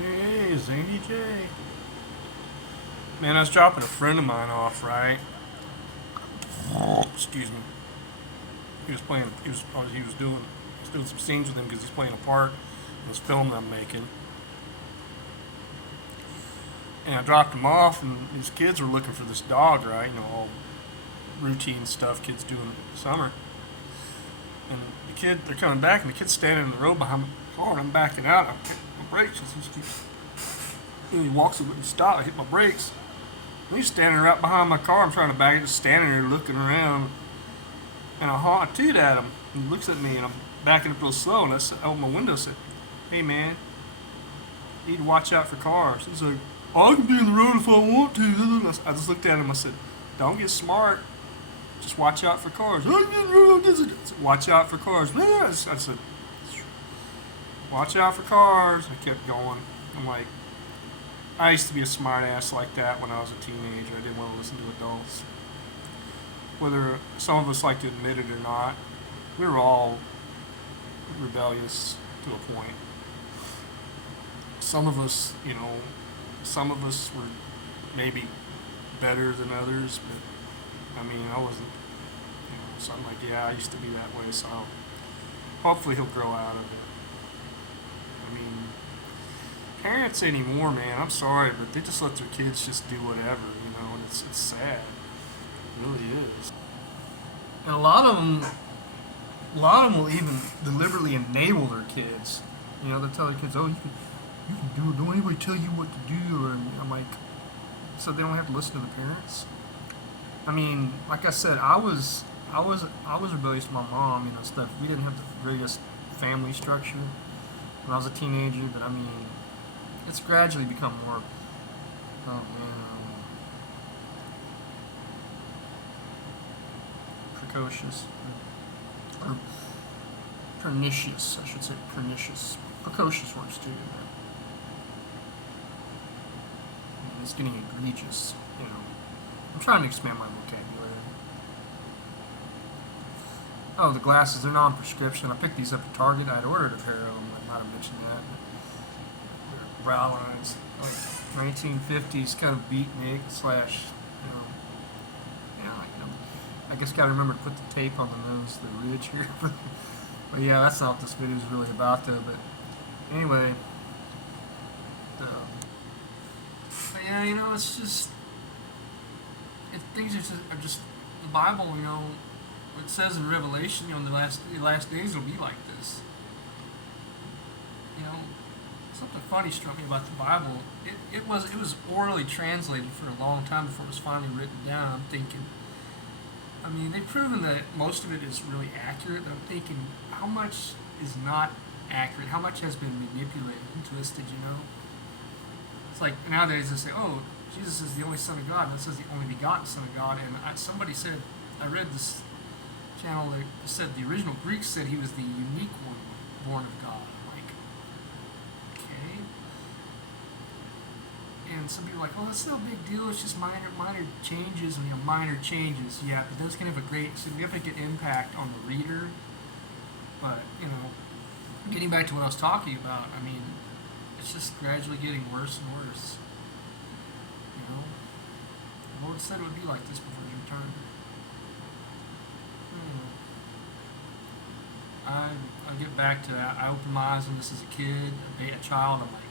Hey, Zany J. Man, I was dropping a friend of mine off, right? Excuse me. He was playing. He was doing some scenes with him because he's playing a part in this film that I'm making. And I dropped him off, and these kids were looking for this dog, right? All routine stuff kids do in the summer. And they're coming back, and the kid's standing in the road behind my car, and I'm backing out. I hit my brakes, and he walks up and stops. I hit my brakes. And he's standing right behind my car. I'm trying to back it, just standing there looking around. And I toot at him. And he looks at me, and I'm backing up real slow. And I open my window and said, "Hey, man, you need to watch out for cars." He's like, "Oh, I can be in the road if I want to." I just looked at him. I said, "Don't get smart. Just watch out for cars." "I can be in the road." I said, "Watch out for cars." I said, "Watch out for cars." I kept going. I'm like, I used to be a smart ass like that when I was a teenager. I didn't want to listen to adults. Whether some of us like to admit it or not, we were all rebellious to a point. Some of us, some of us were maybe better than others, but I mean, I wasn't, so I'm like, yeah, I used to be that way, so hopefully he'll grow out of it. I mean, parents anymore, man, I'm sorry, but they just let their kids just do whatever, and it's sad. It really is. And a lot of them will even deliberately enable their kids. They'll tell their kids, "Oh, you can do it. Don't anybody tell you what to do." And I'm like, so they don't have to listen to the parents. I mean, like I said, I was rebellious to my mom, stuff. We didn't have the greatest family structure when I was a teenager, but I mean, it's gradually become more. Oh man, precocious or pernicious, I should say, pernicious. Precocious works too. It's getting egregious. I'm trying to expand my vocabulary. Oh, the glasses, they're non-prescription. I picked these up at Target. I'd ordered a pair of them. I might have mentioned that. They're brow lines. Like 1950s kind of beatnik slash, you know, I guess gotta remember to put the tape on the nose, the ridge here. But yeah, that's not what this video is really about though. But anyway, but yeah, it's just, things are just the Bible, it says in Revelation, the last days will be like this. You know, Something funny struck me about the Bible. It was orally translated for a long time before it was finally written down. I'm thinking, I mean, they've proven that most of it is really accurate. But I'm thinking, how much is not accurate? How much has been manipulated and twisted? It's like nowadays they say, "Oh, Jesus is the only Son of God," and it says the only begotten Son of God. And somebody said, I read this channel that said the original Greeks said he was the unique one born of God. I'm like, okay. And some people are like, "Oh, that's no big deal. It's just minor changes." And minor changes, yeah, but those can have a great significant impact on the reader. But getting back to what I was talking about, I mean, it's just gradually getting worse and worse. The Lord said it would be like this before His return. I get back to that. I opened my eyes on this as a kid, a child. I'm like,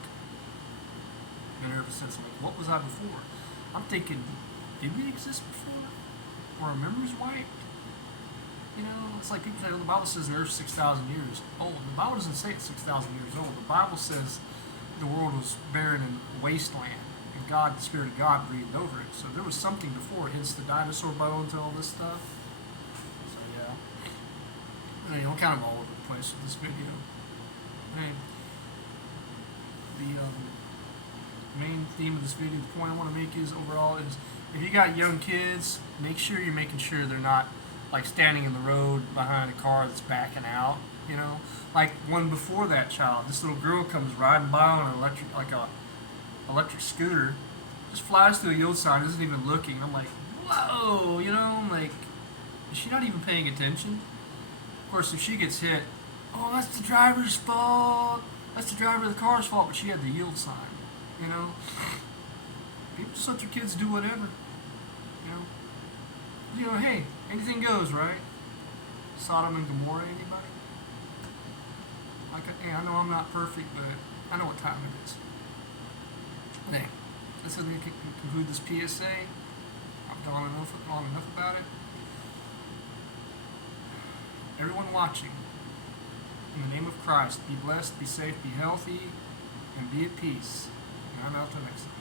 nervous. It's like, what was I before? I'm thinking, did we exist before? Were our memories wiped? It's like people say, "Oh, the Bible says the Earth's 6,000 years old." The Bible doesn't say it's 6,000 years old. The Bible says the world was barren and wasteland, and the Spirit of God breathed over it. So there was something before, hence the dinosaur bones and all this stuff. So yeah, I'm kind of all over the place with this video. And the main theme of this video, the point I want to make is overall is, if you got young kids, make sure you're making sure they're not like standing in the road behind a car that's backing out. Like one before that child, this little girl comes riding by on an electric scooter, just flies through a yield sign, isn't even looking. I'm like, whoa, I'm like, is she not even paying attention? Of course, if she gets hit, "Oh, that's the driver's fault." That's the driver of the car's fault, but she had the yield sign. You know, people just let their kids do whatever. Hey, anything goes, right? Sodom and Gomorrah, anybody? Hey, I know I'm not perfect, but I know what time it is. Hey, this is going to conclude this PSA. I've gone enough about it. Everyone watching, in the name of Christ, be blessed, be safe, be healthy, and be at peace. And I'm out till next time.